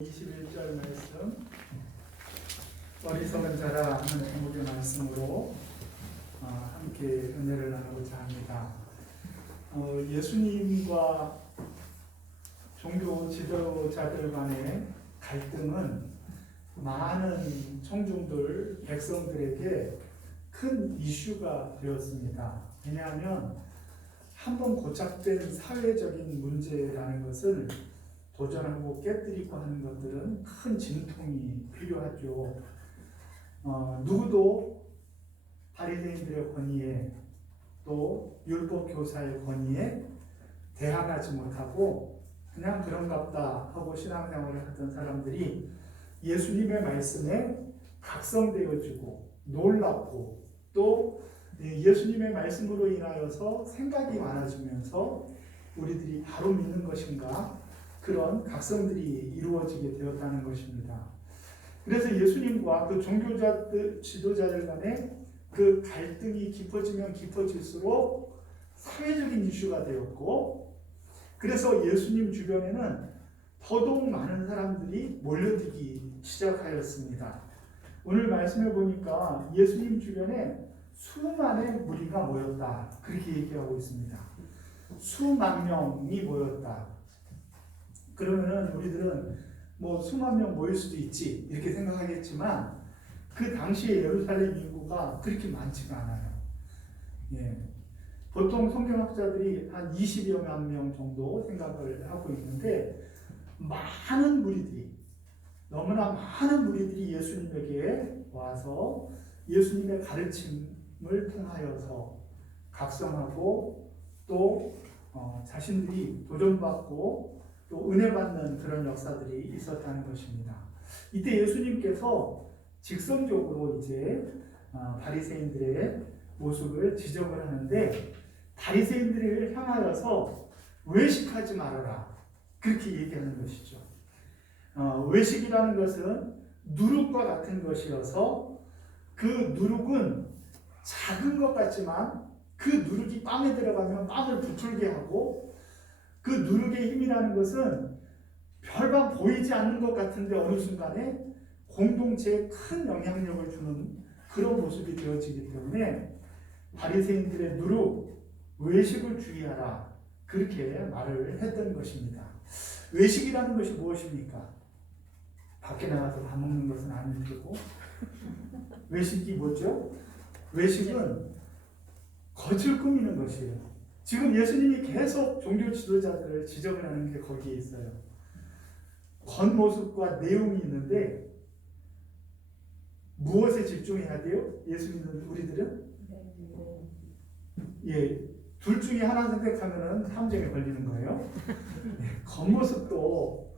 21절 말씀, 어리석은 자라 하는 제목의 말씀으로 함께 은혜를 나누고자 합니다. 예수님과 종교 지도자들 간의 갈등은 많은 청중들, 백성들에게 큰 이슈가 되었습니다. 왜냐하면 한번 고착된 사회적인 문제라는 것을 도전하고 깨뜨리고 하는 것들은 큰 진통이 필요하죠. 누구도 바리새인들의 권위에 또 율법 교사의 권위에 대항하지 못하고 그냥 그런갑다 하고 신앙생활을 하던 사람들이 예수님의 말씀에 각성되어지고 놀랍고 또 예수님의 말씀으로 인하여서 생각이 많아지면서 우리들이 바로 믿는 것인가 그런 각성들이 이루어지게 되었다는 것입니다. 그래서 예수님과 그 종교자들, 지도자들 간의 그 갈등이 깊어지면 깊어질수록 사회적인 이슈가 되었고, 그래서 예수님 주변에는 더더욱 많은 사람들이 몰려들기 시작하였습니다. 오늘 말씀을 보니까 예수님 주변에 수만의 무리가 모였다, 그렇게 얘기하고 있습니다. 수만 명이 모였다. 그러면은 우리들은 뭐 수만 명 모일 수도 있지 이렇게 생각하겠지만 그 당시에 예루살렘 인구가 그렇게 많지가 않아요. 보통 성경학자들이 한 20여만 명 정도 생각을 하고 있는데 많은 무리들이, 너무나 많은 무리들이 예수님에게 와서 예수님의 가르침을 통하여서 각성하고 또 자신들이 도전받고 또 은혜 받는 그런 역사들이 있었다는 것입니다. 이때 예수님께서 직선적으로 이제 바리새인들의 모습을 지적을 하는데, 바리새인들을 향하여서 외식하지 말아라 그렇게 얘기하는 것이죠. 외식이라는 것은 누룩과 같은 것이어서 그 누룩은 작은 것 같지만 그 누룩이 빵에 들어가면 빵을 부풀게 하고, 그 누룩의 힘이라는 것은 별반 보이지 않는 것 같은데 어느 순간에 공동체에 큰 영향력을 주는 그런 모습이 되어지기 때문에 바리새인들의 누룩, 외식을 주의하라 그렇게 말을 했던 것입니다. 외식이라는 것이 무엇입니까? 밖에 나가서 밥 먹는 것은 아닐 테고, 외식이 뭐죠? 외식은 겉을 꾸미는 것이에요. 지금 예수님이 계속 종교 지도자들을 지적을 하는 게 거기에 있어요. 겉모습과 내용이 있는데 무엇에 집중해야 돼요? 예수 믿는 우리들은? 둘 중에 하나 선택하면은 함정에 걸리는 거예요. 겉모습도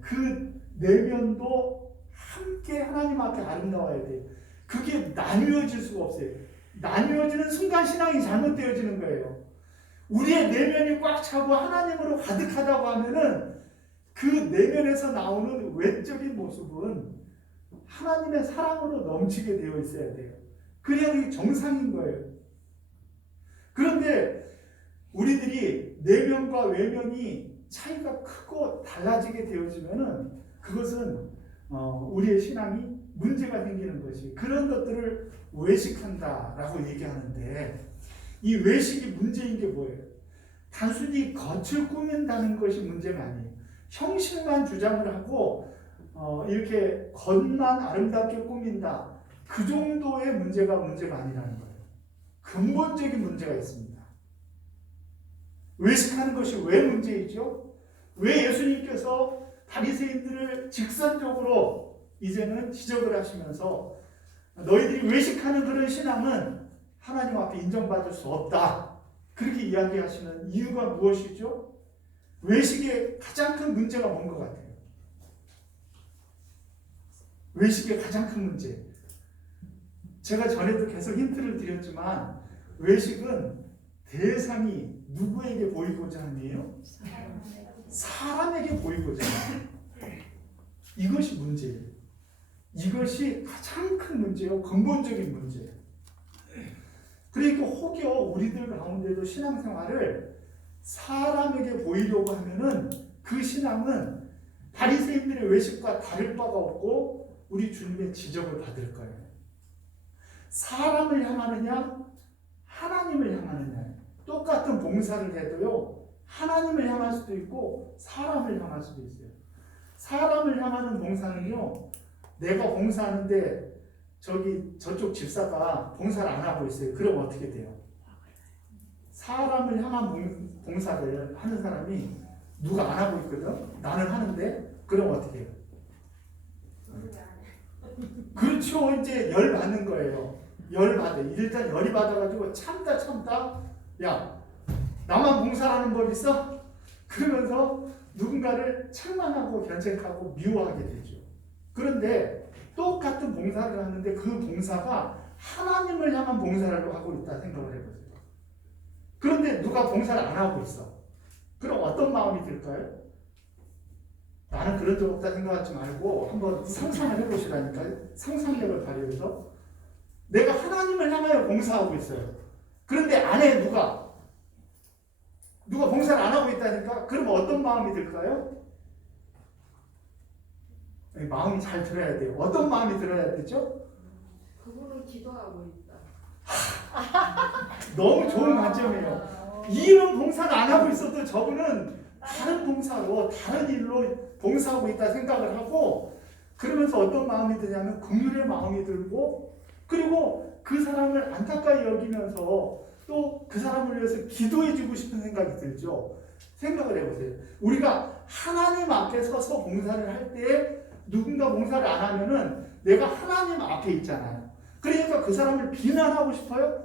그 내면도 함께 하나님 앞에 아름다워야 돼요. 그게 나뉘어질 수가 없어요. 나뉘어지는 순간 신앙이 잘못되어지는 거예요. 우리의 내면이 꽉 차고 하나님으로 가득하다고 하면은 그 내면에서 나오는 외적인 모습은 하나님의 사랑으로 넘치게 되어 있어야 돼요. 그래야 그게 정상인 거예요. 그런데 우리들이 내면과 외면이 차이가 크고 달라지게 되어지면은 그것은 우리의 신앙이 문제가 생기는 것이, 그런 것들을 외식한다라고 얘기하는데, 이 외식이 문제인 게 뭐예요? 단순히 겉을 꾸민다는 것이 문제가 아니에요. 형식만 주장을 하고 이렇게 겉만 아름답게 꾸민다, 그 정도의 문제가 아니라는 거예요. 근본적인 문제가 있습니다. 외식하는 것이 왜 문제이죠? 왜 예수님께서 바리새인들을 직선적으로 이제는 지적을 하시면서 너희들이 외식하는 그런 신앙은 하나님 앞에 인정받을 수 없다 그렇게 이야기하시는 이유가 무엇이죠? 외식의 가장 큰 문제가 뭔 것 같아요? 외식의 가장 큰 문제, 제가 전에도 계속 힌트를 드렸지만 외식은 대상이 누구에게 보이고자 하네요? 사람에게 보이고자 하네요. 이것이 문제예요. 이것이 가장 큰 문제요, 근본적인 문제예요. 그러니까 혹여 우리들 가운데도 신앙생활을 사람에게 보이려고 하면은 그 신앙은 바리새인들의 외식과 다를 바가 없고 우리 주님의 지적을 받을 거예요. 사람을 향하느냐 하나님을 향하느냐. 똑같은 봉사를 해도요 하나님을 향할 수도 있고 사람을 향할 수도 있어요. 사람을 향하는 봉사는요 내가 봉사하는데 저쪽 집사가 봉사를 안 하고 있어요. 그럼 어떻게 돼요? 사람을 향한 봉사를 하는 사람이 누가 안 하고 있거든? 나는 하는데 그럼 어떻게 해요? 그렇죠. 이제 열 받는 거예요. 열 받아. 일단 열이 받아가지고 참다 야 나만 봉사하는 법 있어? 그러면서 누군가를 책망하고 견책하고 미워하게 되죠. 그런데 똑같은 봉사를 하는데 그 봉사가 하나님을 향한 봉사를 하고 있다 생각을 해보세요. 그런데 누가 봉사를 안 하고 있어. 그럼 어떤 마음이 들까요? 나는 그런 적 없다 생각하지 말고 한번 상상을 해보시라니까요. 상상력을 발휘해서 내가 하나님을 향하여 봉사하고 있어요. 그런데 안에 누가 봉사를 안 하고 있다니까? 그럼 어떤 마음이 들까요? 마음이 잘 들어야 돼요. 어떤 마음이 들어야 되죠? 그분은 기도하고 있다. 너무 좋은 관점이에요. 이런 봉사를 안 하고 있어도 저분은 다른 봉사로 다른 일로 봉사하고 있다 생각을 하고 그러면서 어떤 마음이 드냐면 긍휼의 마음이 들고 그리고 그 사람을 안타까이 여기면서 또 그 사람을 위해서 기도해주고 싶은 생각이 들죠. 생각을 해보세요. 우리가 하나님 앞에 서서 봉사를 할 때 누군가 봉사를 안 하면은 내가 하나님 앞에 있잖아요. 그러니까 그 사람을 비난하고 싶어요.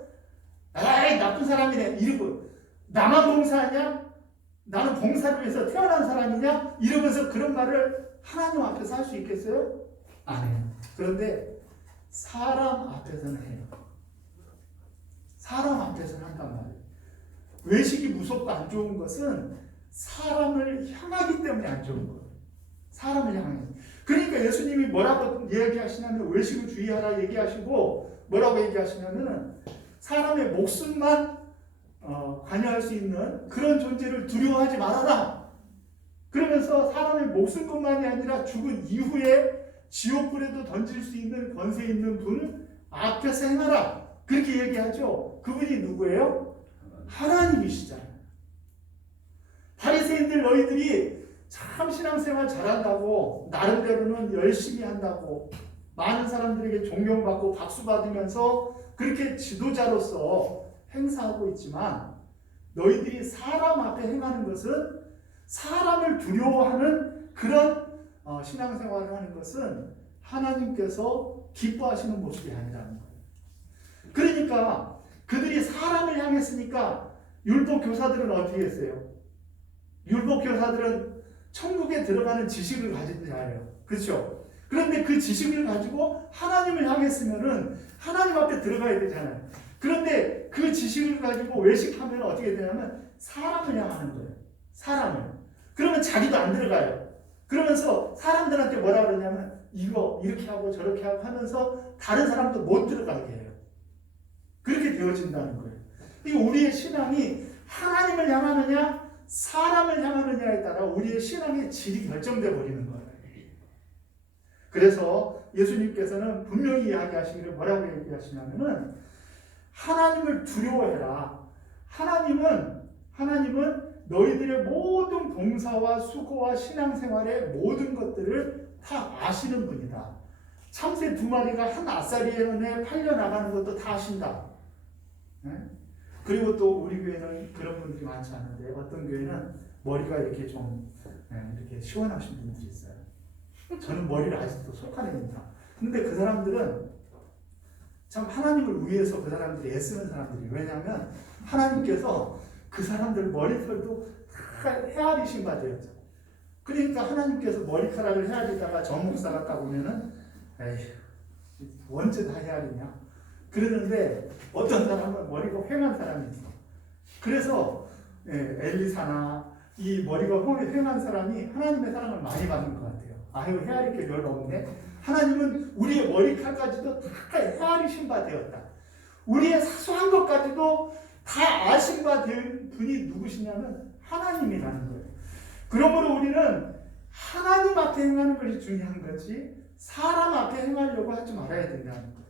에이 나쁜 사람이네 이러고 나만 봉사하냐? 나는 봉사를 위해서 태어난 사람이냐? 이러면서 그런 말을 하나님 앞에서 할 수 있겠어요? 안 해요. 그런데 사람 앞에서는 해요. 사람 앞에서는 한단 말이에요. 외식이 무섭고 안 좋은 것은 사람을 향하기 때문에 안 좋은 거예요. 사람을 향해. 그러니까 예수님이 뭐라고 얘기하시냐면 외식을 주의하라 얘기하시고 뭐라고 얘기하시냐면은 사람의 목숨만 관여할 수 있는 그런 존재를 두려워하지 말아라. 그러면서 사람의 목숨뿐만이 아니라 죽은 이후에 지옥불에도 던질 수 있는 권세 있는 분 앞에서 행하라. 그렇게 얘기하죠. 그분이 누구예요? 하나님이시잖아요. 바리새인들 너희들이 참 신앙생활 잘한다고 나름대로는 열심히 한다고 많은 사람들에게 존경받고 박수 받으면서 그렇게 지도자로서 행사하고 있지만 너희들이 사람 앞에 행하는 것은 사람을 두려워하는 그런 신앙생활을 하는 것은 하나님께서 기뻐하시는 모습이 아니라는 거예요. 그러니까 그들이 사람을 향했으니까 율법 교사들은 어떻게 했어요? 율법 교사들은 천국에 들어가는 지식을 가진 자예요. 그렇죠? 그런데 그 지식을 가지고 하나님을 향했으면은 하나님 앞에 들어가야 되잖아요. 그런데 그 지식을 가지고 외식하면 어떻게 되냐면 사람을 향하는 거예요. 사람을. 그러면 자기도 안 들어가요. 그러면서 사람들한테 뭐라 그러냐면 이거 이렇게 하고 저렇게 하고 하면서 다른 사람도 못 들어가게 해요. 그렇게 되어진다는 거예요. 이거 우리의 신앙이 하나님을 향하느냐 사람을 향하느냐에 따라 우리의 신앙의 질이 결정되어 버리는 거예요. 그래서 예수님께서는 분명히 이야기하시기를 뭐라고 얘기하시냐면은 하나님을 두려워해라. 하나님은 너희들의 모든 봉사와 수고와 신앙생활의 모든 것들을 다 아시는 분이다. 참새 2마리가 한 아싸리에 팔려나가는 것도 다 아신다. 네? 그리고 또 우리 교회는 그런 분들이 많지 않은데 어떤 교회는 머리가 이렇게 좀 이렇게 시원하신 분들이 있어요. 저는 머리를 아직도 속아냅니다. 근데 그 사람들은 참 하나님을 위해서 그 사람들이 애쓰는 사람들이 왜냐하면 하나님께서 그 사람들 머리털도 다 헤아리신 바 되었죠. 그러니까 하나님께서 머리카락을 헤아리다가 저 목사가 딱 오면은 에이 언제 다 헤아리냐 그러는데 어떤 사람은 머리가 휑한 사람이 있어. 그래서 엘리사나 이 머리가 휑한 사람이 하나님의 사랑을 많이 받는 것 같아요. 아유 헤아릴 게 별로 없네. 하나님은 우리의 머리카락까지도 다 헤아리신 바 되었다. 우리의 사소한 것까지도 다 아신 바 된 분이 누구시냐면 하나님이라는 거예요. 그러므로 우리는 하나님 앞에 행하는 것이 중요한 거지 사람 앞에 행하려고 하지 말아야 된다는 거예요.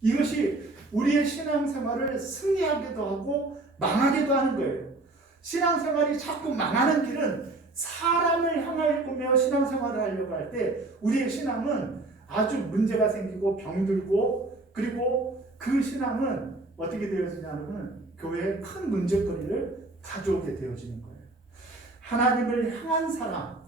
이것이 우리의 신앙생활을 승리하기도 하고 망하기도 하는 거예요. 신앙생활이 자꾸 망하는 길은 사람을 향할 꾸며 신앙생활을 하려고 할 때 우리의 신앙은 아주 문제가 생기고 병들고 그리고 그 신앙은 어떻게 되어지냐면 교회에 큰 문제거리를 가져오게 되어지는 거예요. 하나님을 향한 사람,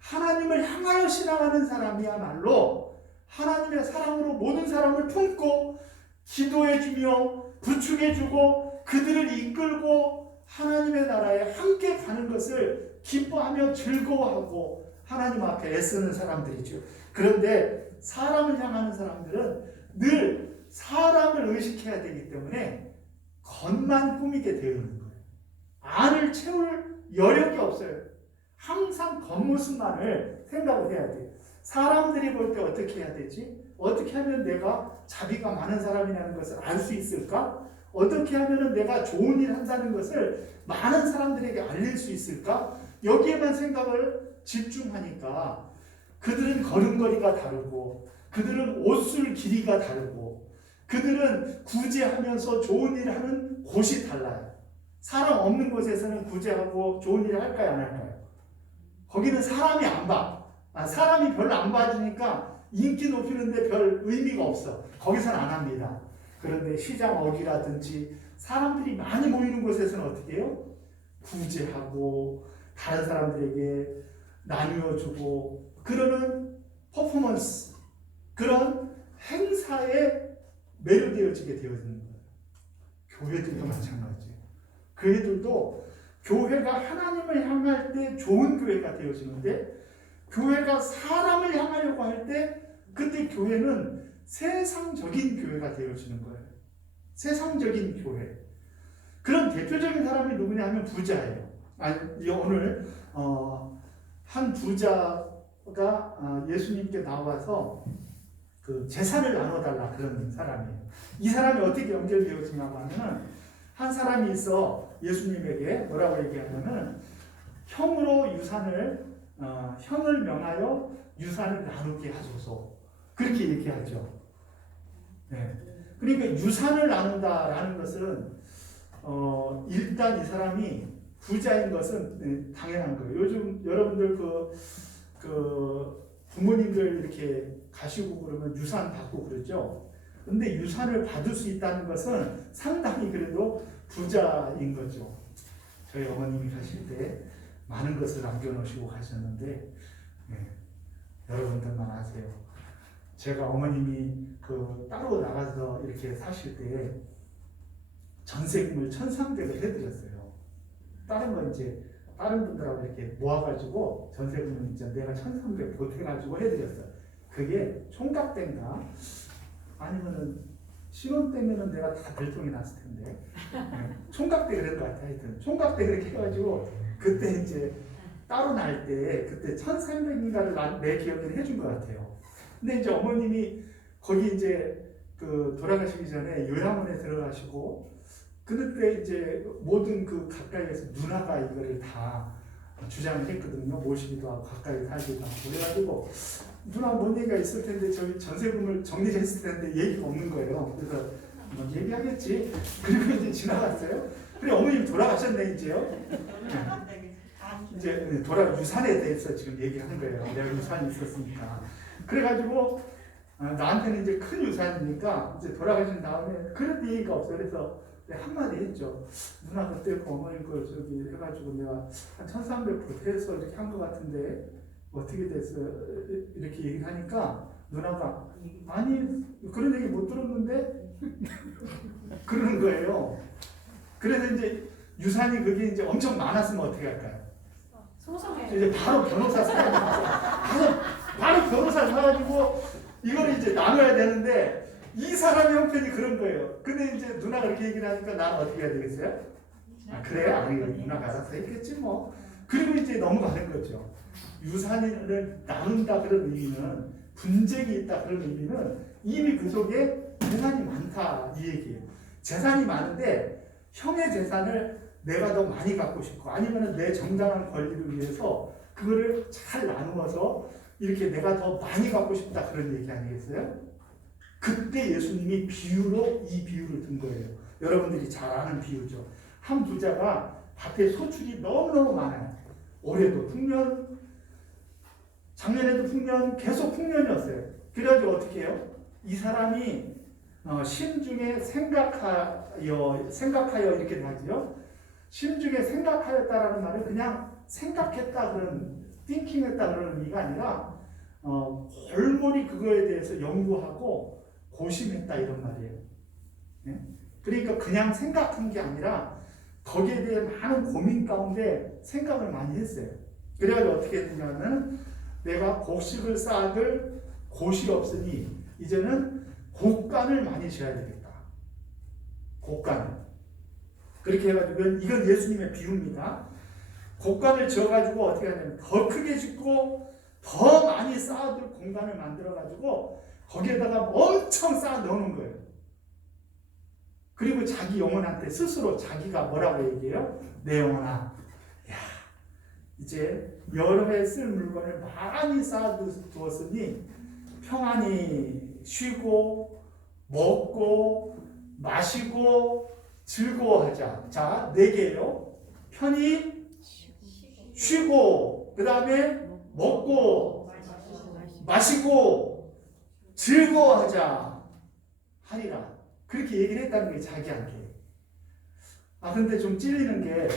하나님을 향하여 신앙하는 사람이야말로 하나님의 사랑으로 모든 사람을 품고 기도해주며 부축해주고 그들을 이끌고 하나님의 나라에 함께 가는 것을 기뻐하며 즐거워하고 하나님 앞에 애쓰는 사람들이죠. 그런데 사람을 향하는 사람들은 늘 사람을 의식해야 되기 때문에 겉만 꾸미게 되어 있는 거예요. 안을 채울 여력이 없어요. 항상 겉모습만을 생각을 해야 돼요. 사람들이 볼 때 어떻게 해야 되지? 어떻게 하면 내가 자비가 많은 사람이라는 것을 알 수 있을까? 어떻게 하면 내가 좋은 일 한다는 것을 많은 사람들에게 알릴 수 있을까? 여기에만 생각을 집중하니까 그들은 걸음걸이가 다르고 그들은 옷술 길이가 다르고 그들은 구제하면서 좋은 일을 하는 곳이 달라요. 사람 없는 곳에서는 구제하고 좋은 일을 할까요? 안 할까요? 거기는 사람이 안 봐. 사람이 별로 안 봐주니까 인기 높이는데 별 의미가 없어. 거기서는 안 합니다. 그런데 시장 어귀라든지 사람들이 많이 모이는 곳에서는 어떻게 해요? 구제하고 다른 사람들에게 나누어주고 그러는 퍼포먼스, 그런 행사에 매료되어지게 되어지는 거예요. 교회들도 마찬가지예요. 교회들도 교회가 하나님을 향할 때 좋은 교회가 되어지는데 교회가 사람을 향하려고 할 때 그때 교회는 세상적인 교회가 되어지는 거예요. 세상적인 교회. 그런 대표적인 사람이 누구냐 하면 부자예요. 오늘 한 부자가 예수님께 나와서 그 재산을 나눠달라 그런 사람이에요. 이 사람이 어떻게 연결되어지냐고 하면은 한 사람이 있어 예수님에게 뭐라고 얘기하면은 형으로 유산을 형을 명하여 유산을 나누게 하소서 그렇게 얘기하죠. 네. 그러니까 유산을 나눈다라는 것은 일단 이 사람이 부자인 것은 당연한 거예요. 요즘 여러분들 그 부모님들 이렇게 가시고 그러면 유산 받고 그러죠. 근데 유산을 받을 수 있다는 것은 상당히 그래도 부자인 거죠. 저희 어머님이 가실 때 많은 것을 남겨놓으시고 가셨는데 여러분들만 아세요. 제가 어머님이 따로 나가서 이렇게 사실 때 전세금을 1,300을 해드렸어요. 다른 거 이제 다른 분들하고 이렇게 모아가지고 전세금을 이제 내가 1,300 보태가지고 해드렸어요. 그게 총각 때인가 아니면은 신혼 때면은 내가 다 별통이 났을 텐데 총각 때 그런 것 같아. 하여튼 총각 때 그렇게 해가지고 그때 이제 따로 날 때 그때 1,300인가를 내 기억에 해준 것 같아요. 근데 이제 어머님이 거기 이제 돌아가시기 전에 요양원에 들어가시고 그때 이제 모든 가까이에서 누나가 이거를 다 주장을 했거든요. 모시기도 하고 가까이 살기도 하고 그래가지고 누나 뭔 얘기가 있을 텐데 저희 전세금을 정리를 했을 텐데 얘기가 없는 거예요. 그래서 뭐 얘기하겠지. 그리고 이제 지나갔어요. 그래 어머님 돌아가셨네 이제요. 이제 유산에 대해서 지금 얘기하는 거예요. 내가 유산이 있었으니까. 그래가지고 나한테는 이제 큰 유산이니까 이제 돌아가신 다음에 그런 얘기가 없어요. 그래서 한마디 했죠. 누나 그때 어머니 저기 해가지고 내가 한 1,300 보태서 이렇게 한 것 같은데 어떻게 됐어요? 이렇게 얘기를 하니까 누나가 아니 그런 얘기 못 들었는데 그러는 거예요. 그래서 이제 유산이 그게 이제 엄청 많았으면 어떻게 할까요? 소송해. 이제 바로 변호사 사가지고 바로 변호사 사가지고 이거를 이제 나눠야 되는데 이 사람의 형편이 그런 거예요. 근데 이제 누나가 그렇게 얘기를 하니까 나는 어떻게 해야 되겠어요? 그래? 누나가 알아서 했겠지 뭐. 그리고 이제 넘어가는 거죠. 유산을 나눈다 그런 의미는 분쟁이 있다 그런 의미는 이미 그 속에 재산이 많다 이 얘기예요. 재산이 많은데 형의 재산을 내가 더 많이 갖고 싶고 아니면 내 정당한 권리를 위해서 그거를 잘 나누어서 이렇게 내가 더 많이 갖고 싶다 그런 얘기 아니겠어요? 그때 예수님이 비유로 이 비유를 든 거예요. 여러분들이 잘 아는 비유죠. 한 부자가 밭에 소출이 너무너무 많아요. 올해도 풍년, 작년에도 풍년, 계속 풍년이었어요. 그래가지고 어떻게 해요? 이 사람이 심중에 생각하여 이렇게 하지요. 심중에 생각하였다라는 말은 그냥 생각했다 그런 띵킹했다 그런 의미가 아니라 골몰이 그거에 대해서 연구하고 고심했다 이런 말이에요. 네? 그러니까 그냥 생각한 게 아니라 거기에 대한 많은 고민 가운데 생각을 많이 했어요. 그래가지고 어떻게 했냐면 내가 곡식을 쌓아둘 곳이 없으니 이제는 곡간을 많이 지어야 되겠다. 곡간을. 그렇게 해가지고 이건 예수님의 비유입니다. 곡간을 지어가지고 어떻게 하냐면 더 크게 짓고 더 많이 쌓아둘 공간을 만들어가지고 거기에다가 엄청 쌓아 넣는 거예요. 그리고 자기 영혼한테 스스로 자기가 뭐라고 얘기해요? 내 영혼아, 야, 이제 여러 해 쓸 물건을 많이 쌓아두었으니 평안히 쉬고 먹고 마시고 즐거워하자. 자, 4개예요. 편히 쉬고 그 다음에 먹고 마시고 즐거워하자 하리라. 그렇게 얘기를 했다는 게 자기한테. 근데 좀 찔리는 게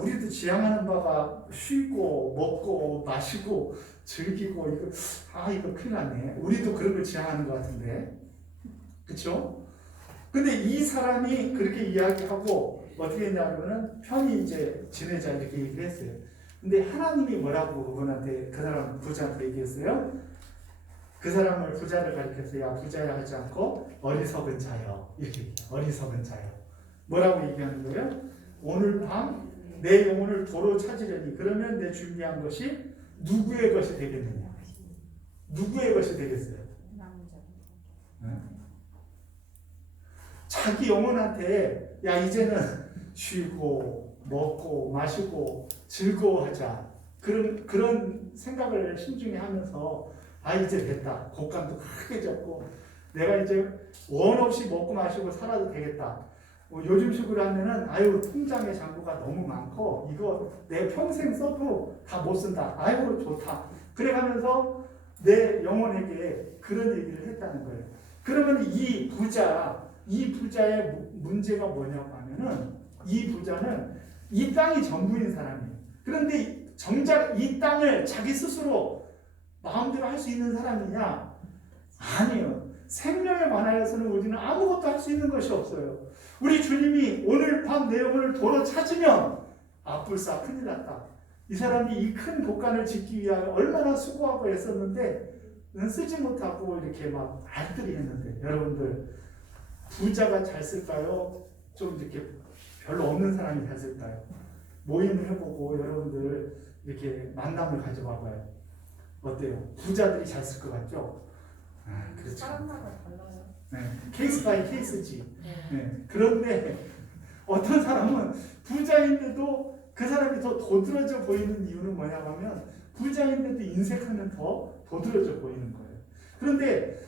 우리도 지향하는 바가 쉬고 먹고 마시고 즐기고 이거 큰일 났네. 우리도 그런 걸 지향하는 것 같은데, 그렇죠? 근데 이 사람이 그렇게 이야기하고 어떻게 했냐면은 편히 이제 지내자 이렇게 얘기를 했어요. 근데 하나님이 뭐라고 그분한테 그 사람 부자한테 얘기했어요? 그 사람을 부자를 가리켜서 야 부자야 하지 않고 어리석은 자여 이렇게 얘기해요. 어리석은 자여. 뭐라고 얘기하는 거예요? 오늘 밤 내 영혼을 도로 찾으려니 그러면 내 준비한 것이 누구의 것이 되겠느냐? 누구의 것이 되겠어요? 네? 자기 영혼한테 야 이제는 쉬고 먹고 마시고 즐거워하자 그런 생각을 심중에 하면서 이제 됐다. 곡간도 크게 졌고 내가 이제 원 없이 먹고 마시고 살아도 되겠다. 요즘식으로 하면은 통장에 잔고가 너무 많고 이거 내 평생 써도 다 못 쓴다. 좋다. 그래가면서 내 영혼에게 그런 얘기를 했다는 거예요. 그러면 이 부자의 문제가 뭐냐고 하면은 이 부자는 이 땅이 전부인 사람이에요. 그런데 정작 이 땅을 자기 스스로 마음대로 할 수 있는 사람이냐? 아니에요. 생명에 관하여서는 우리는 아무것도 할 수 있는 것이 없어요. 우리 주님이 오늘 밤 내 영혼을 도로 찾으면 불사 큰일 났다. 이 사람이 이 큰 곡간을 짓기 위하여 얼마나 수고하고 애썼는데 쓰지 못하고 이렇게 막 알뜰히 했는데 여러분들 부자가 잘 쓸까요? 좀 이렇게 별로 없는 사람이 잘 쓸까요? 모임을 해보고 여러분들 이렇게 만남을 가져봐봐요. 어때요? 부자들이 잘 쓸 것 같죠? 그렇죠. 사람마다 달라요. 네, 케이스 바이 케이스지. 네, 그런데 어떤 사람은 부자인데도 그 사람이 더 도드라져 보이는 이유는 뭐냐고 하면 부자인데도 인색하면 더 도드라져 보이는 거예요. 그런데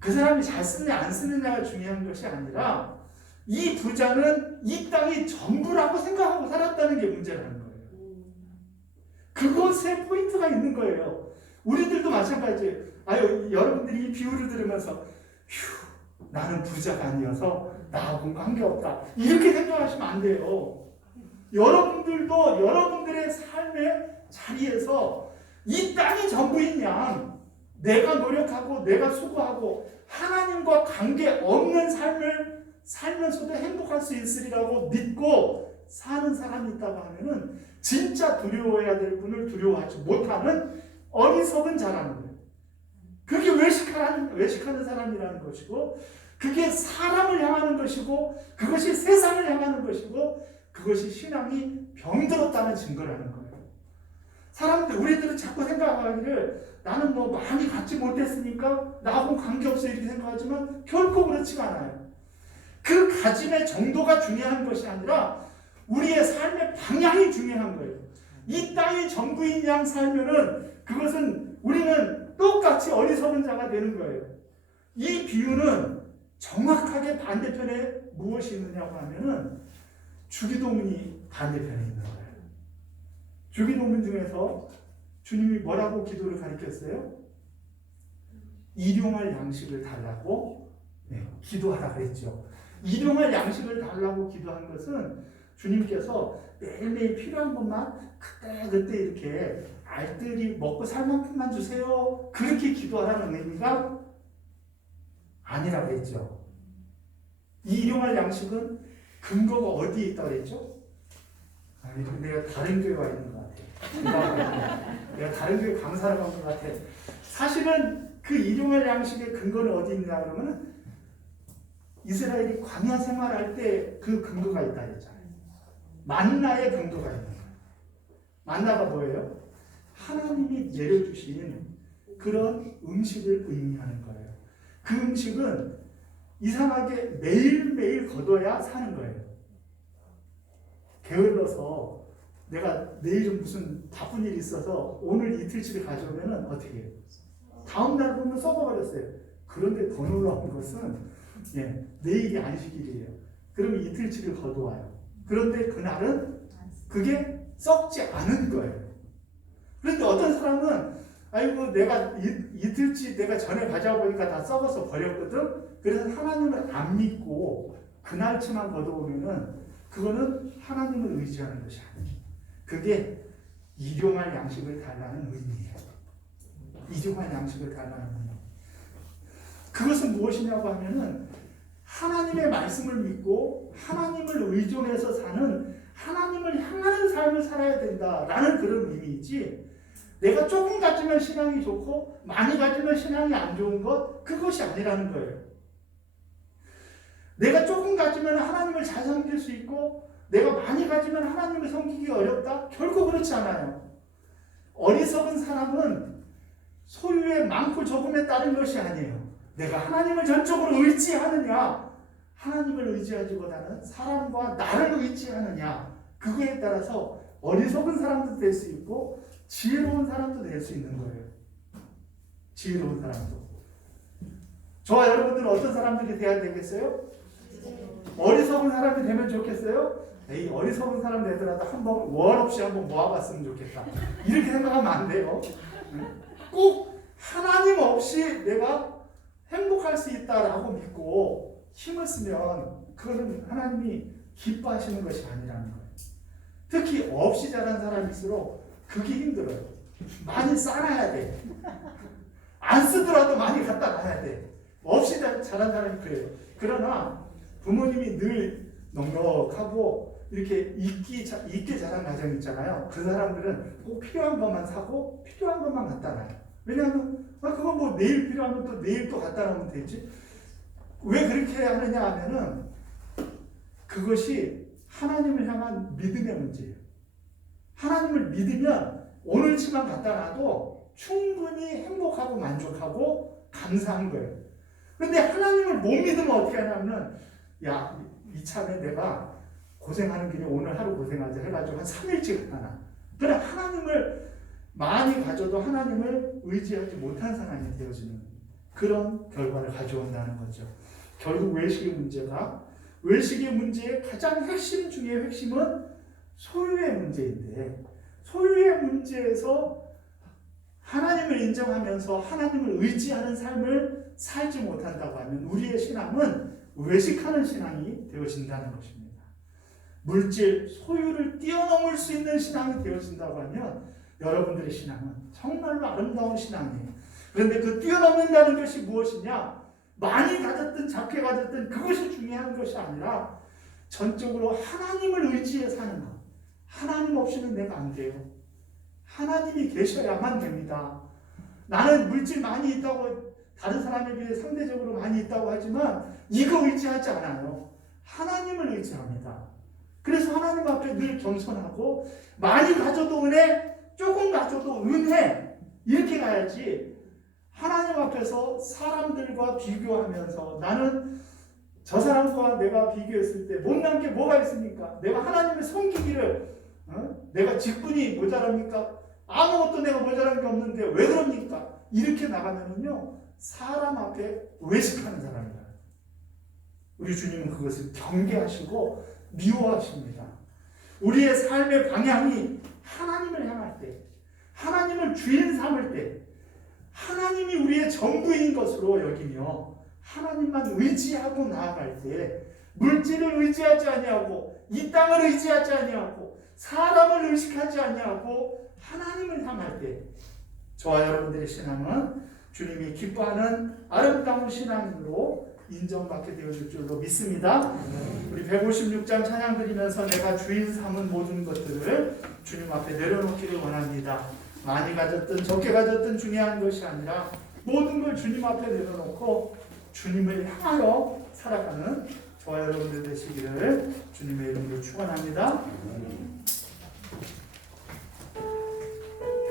그 사람이 잘 쓰느냐 안 쓰느냐가 중요한 것이 아니라 이 부자는 이 땅이 전부라고 생각하고 살았다는 게 문제라는 거예요. 그것에 포인트가 있는 거예요. 우리들도 마찬가지예요. 여러분들이 이 비유를 들으면서 나는 부자가 아니어서 나하고는 관계없다 이렇게 생각하시면 안 돼요. 여러분들도 여러분들의 삶의 자리에서 이 땅이 전부인 양 내가 노력하고 내가 수고하고 하나님과 관계없는 삶을 살면서도 행복할 수 있으리라고 믿고 사는 사람이 있다고 하면은 진짜 두려워해야 될 분을 두려워하지 못하는 어리석은 자라는 거예요. 그게 외식하는 사람이라는 것이고 그게 사람을 향하는 것이고 그것이 세상을 향하는 것이고 그것이 신앙이 병들었다는 증거라는 거예요. 우리들은 자꾸 생각하기를 나는 뭐 많이 갖지 못했으니까 나하고 관계없어 이렇게 생각하지만 결코 그렇지가 않아요. 그 가짐의 정도가 중요한 것이 아니라 우리의 삶의 방향이 중요한 거예요. 이 땅의 전부인 양 살면은 그것은 우리는 똑같이 어리석은 자가 되는 거예요. 이 비유는 정확하게 반대편에 무엇이 있느냐고 하면은 주기도문이 반대편에 있는 거예요. 주기도문 중에서 주님이 뭐라고 기도를 가르쳤어요? 일용할 양식을 달라고 기도하라 그랬죠. 일용할 양식을 달라고 기도한 것은 주님께서 매일매일 필요한 것만 그때 이렇게 알뜰히 먹고 살 만큼만 주세요. 그렇게 기도하라는 의미가 아니라고 했죠. 이 일용할 양식은 근거가 어디에 있다고 그랬죠? 내가 다른 교회 와 있는 것 같아. 내가 다른 교회 강사를 간 것 같아. 사실은 그 일용할 양식의 근거는 어디 있냐 그러면 이스라엘이 광야 생활할 때 그 근거가 있다 그랬잖아요. 만나의 근거가 있는 거예요. 만나가 뭐예요? 하나님이 내려주신 그런 음식을 의미하는 거예요. 그 음식은 이상하게 매일매일 거둬야 사는 거예요. 게을러서 내가 내일은 무슨 바쁜 일이 있어서 오늘 이틀치를 가져오면 어떻게 해요? 다음 날 보면 썩어버렸어요. 그런데 더 놀라운 것은 내일이 안식일이에요. 그러면 이틀치를 거둬와요. 그런데 그날은 그게 썩지 않은 거예요. 그런데 어떤 사람은 아이고 내가 이틀치 내가 전에 가져와 보니까 다 썩어서 버렸거든. 그래서 하나님을 안 믿고 그날치만 거둬오면은 그거는 하나님을 의지하는 것이 아니에요. 그게 일용할 양식을 달라는 의미예요. 일용할 양식을 달라는 의미. 그것은 무엇이냐고 하면은 하나님의 말씀을 믿고 하나님을 의존해서 사는 하나님을 향하는 삶을 살아야 된다라는 그런 의미이지, 내가 조금 가지면 신앙이 좋고 많이 가지면 신앙이 안 좋은 것, 그것이 아니라는 거예요. 내가 조금 가지면 하나님을 잘 섬길 수 있고 내가 많이 가지면 하나님을 섬기기 어렵다? 결코 그렇지 않아요. 어리석은 사람은 소유의 많고 적음에 따른 것이 아니에요. 내가 하나님을 전적으로 의지하느냐, 하나님을 의지하기보다는 사람과 나를 의지하느냐, 그거에 따라서 어리석은 사람도 될 수 있고 지혜로운 사람도 될 수 있는 거예요. 지혜로운 사람도. 저와 여러분들은 어떤 사람들이 돼야 되겠어요? 어리석은 사람이 되면 좋겠어요? 에이, 어리석은 사람 되더라도 한번 월 없이 한번 모아봤으면 좋겠다. 이렇게 생각하면 안 돼요. 꼭 하나님 없이 내가 행복할 수 있다라고 믿고 힘을 쓰면 그거는 하나님이 기뻐하시는 것이 아니라는 거예요. 특히 없이 자란 사람일수록 그게 힘들어요. 많이 쌓아야 돼. 안 쓰더라도 많이 갖다 놔야 돼. 없이 자란 사람이 그래요. 그러나 부모님이 늘 넉넉하고 이렇게 있게 자란 가정 있잖아요. 그 사람들은 꼭 필요한 것만 사고 필요한 것만 갖다 놔요. 왜냐하면 그거 뭐 내일 필요하면 또 내일 또 갖다 놓으면 되지. 왜 그렇게 하느냐 하면은 그것이 하나님을 향한 믿음의 문제예요. 하나님을 믿으면 오늘치만 갖다 놔도 충분히 행복하고 만족하고 감사한 거예요. 그런데 하나님을 못 믿으면 어떻게 하냐면, 야, 이참에 내가 고생하는 길에 오늘 하루 고생하자 해가지고 한 3일씩 하나. 그래, 하나님을 많이 가져도 하나님을 의지하지 못한 사람이 되어지는 그런 결과를 가져온다는 거죠. 결국 외식의 문제의 가장 핵심 중의 핵심은 소유의 문제인데, 소유의 문제에서 하나님을 인정하면서 하나님을 의지하는 삶을 살지 못한다고 하면 우리의 신앙은 외식하는 신앙이 되어진다는 것입니다. 물질, 소유를 뛰어넘을 수 있는 신앙이 되어진다고 하면 여러분들의 신앙은 정말로 아름다운 신앙이에요. 그런데 그 뛰어넘는다는 것이 무엇이냐? 많이 가졌든 작게 가졌든 그것이 중요한 것이 아니라 전적으로 하나님을 의지해 사는 것. 하나님 없이는 내가 안 돼요. 하나님이 계셔야만 됩니다. 나는 물질 많이 있다고 다른 사람에 비해 상대적으로 많이 있다고 하지만 이거 의지하지 않아요. 하나님을 의지합니다. 그래서 하나님 앞에 늘 겸손하고 많이 가져도 은혜, 조금 가져도 은혜, 이렇게 가야지 하나님 앞에서 사람들과 비교하면서 나는 저 사람과 내가 비교했을 때 못난 게 뭐가 있습니까? 내가 하나님을 섬기기를 내가 직분이 모자랍니까? 아무것도 내가 모자란 게 없는데 왜 그럽니까? 이렇게 나가면은요, 사람 앞에 외식하는 사람이다. 우리 주님은 그것을 경계하시고 미워하십니다. 우리의 삶의 방향이 하나님을 향할 때, 하나님을 주인 삼을 때, 하나님이 우리의 전부인 것으로 여기며 하나님만 의지하고 나아갈 때, 물질을 의지하지 아니하고 이 땅을 의지하지 아니하고 사람을 의식하지 아니하고 하나님을 향할 때, 저와 여러분들의 신앙은 주님이 기뻐하는 아름다운 신앙으로 인정받게 되어질 줄로 믿습니다. 우리 156장 찬양 드리면서 내가 주인 삼은 모든 것들을 주님 앞에 내려놓기를 원합니다. 많이 가졌든 적게 가졌든 중요한 것이 아니라 모든 걸 주님 앞에 내려놓고 주님을 향하여 살아가는 저와 여러분들 되시기를 주님의 이름으로 축원합니다.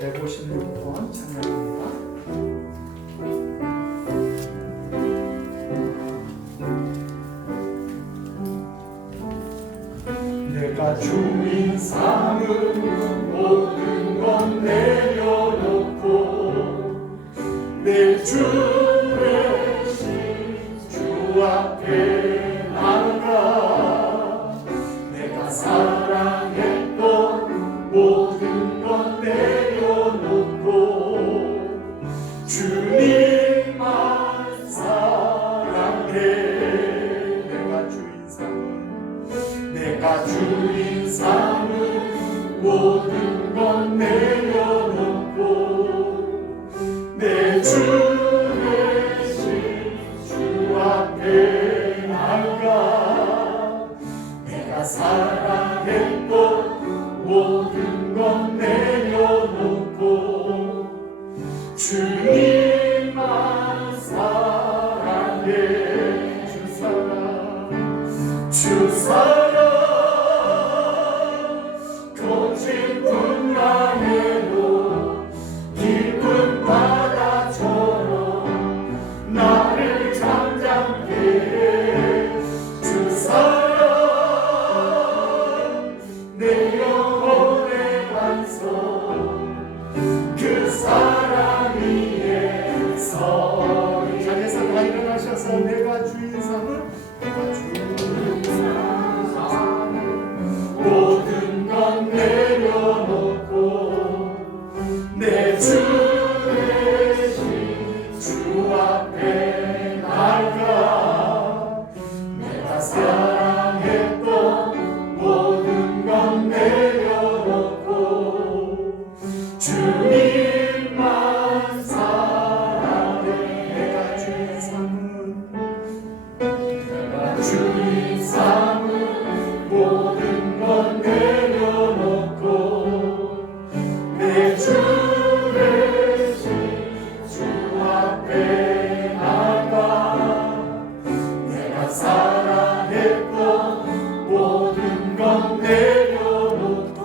156번 찬양입니다. 내가 주인 삼은 모든 건 내려놓고 내 주 대신 주 앞에 나가 내가 사랑했던 모든 건 내려놓고 주님만 사랑해. 내가 주인 삼은 모든 건 내려놓고 내 주 대신 주 앞에 나가 내가 사랑했던 모든 건 내려놓고 주님만 사랑해. 주 사랑 거친 풍랑에도 깊은 바다처럼 나를 잠잠케 해. 주 사랑 내 영혼의 반석 그 사랑 위에 서리. 자리에서 다 일어나셔서 내가 주인 삼은 내가 주인 모든 건 내려놓고 내 주 대신 주 앞에 나가 내가 사랑했던 모든 건 내려놓고 주님만 사랑해. 내가 주인 삼은 모든 건 내려놓고 내 주 대신 주 앞에 나가 내가 사랑했던 모든 건 내려놓고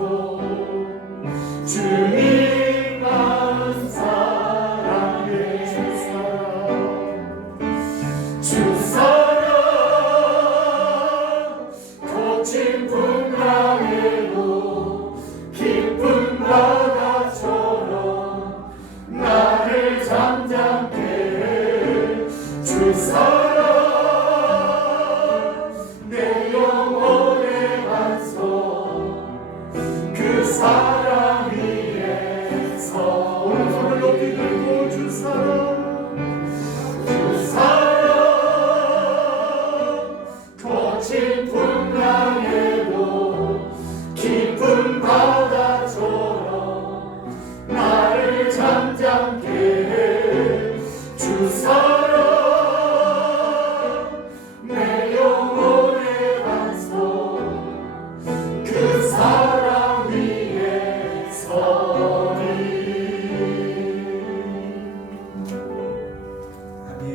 주님만 사랑해. 주 사랑 거친 풍랑에도 깊은 바다처럼 나를 잠잠케 해. 주 사랑 내 영혼의 반석 그 사랑 위에서 오른손을 높이 들고 주 사랑 거친 풍랑에도 깊은 바다처럼 나를 잠잠케 해. 주 사랑 내 영혼의 반석 그 사랑 위에 서리. 아멘.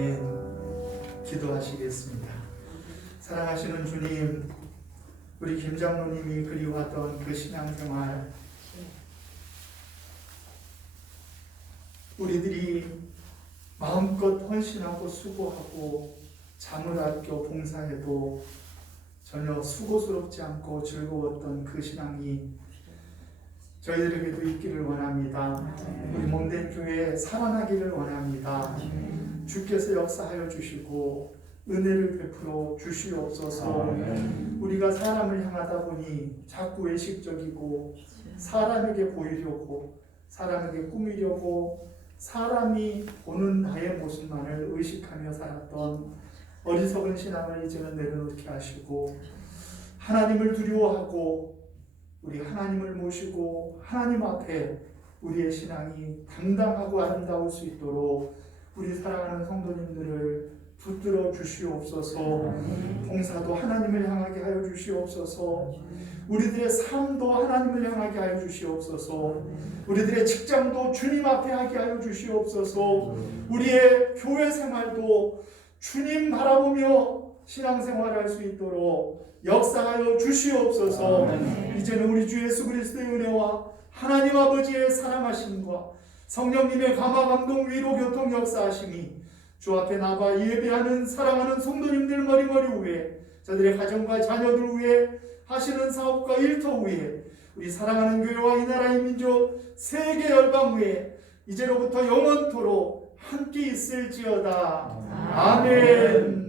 기도하시겠습니다. 사랑하시는 주님, 우리 김장로님이 그리워하던 그 신앙생활, 우리들이 마음껏 헌신하고 수고하고 잠을 아껴 봉사해도 전혀 수고스럽지 않고 즐거웠던 그 신앙이 저희들에게도 있기를 원합니다. 우리 몸된 교회 살아나기를 원합니다. 주께서 역사하여 주시고 은혜를 베풀어 주시옵소서. 우리가 사람을 향하다 보니 자꾸 외식적이고 사람에게 보이려고 사람에게 꾸미려고 사람이 보는 나의 모습만을 의식하며 살았던 어리석은 신앙을 이제는 내려놓게 하시고 하나님을 두려워하고 우리 하나님을 모시고 하나님 앞에 우리의 신앙이 당당하고 아름다울 수 있도록 우리 사랑하는 성도님들을 붙들어 주시옵소서. 봉사도 하나님을 향하게 하여 주시옵소서. 우리들의 삶도 하나님을 향하게 하여 주시옵소서. 우리들의 직장도 주님 앞에 하게 하여 주시옵소서. 우리의 교회 생활도 주님 바라보며 신앙생활을 할 수 있도록 역사하여 주시옵소서. 이제는 우리 주 예수 그리스도의 은혜와 하나님 아버지의 사랑하심과 성령님의 감화 감동 위로 교통 역사하심이 주 앞에 나가 예배하는 사랑하는 성도님들 머리머리 위에 저들의 가정과 자녀들 위에 하시는 사업과 일터 위에 우리 사랑하는 교회와 이 나라의 민족 세계 열방 위에 이제로부터 영원토록 함께 있을지어다. 아멘.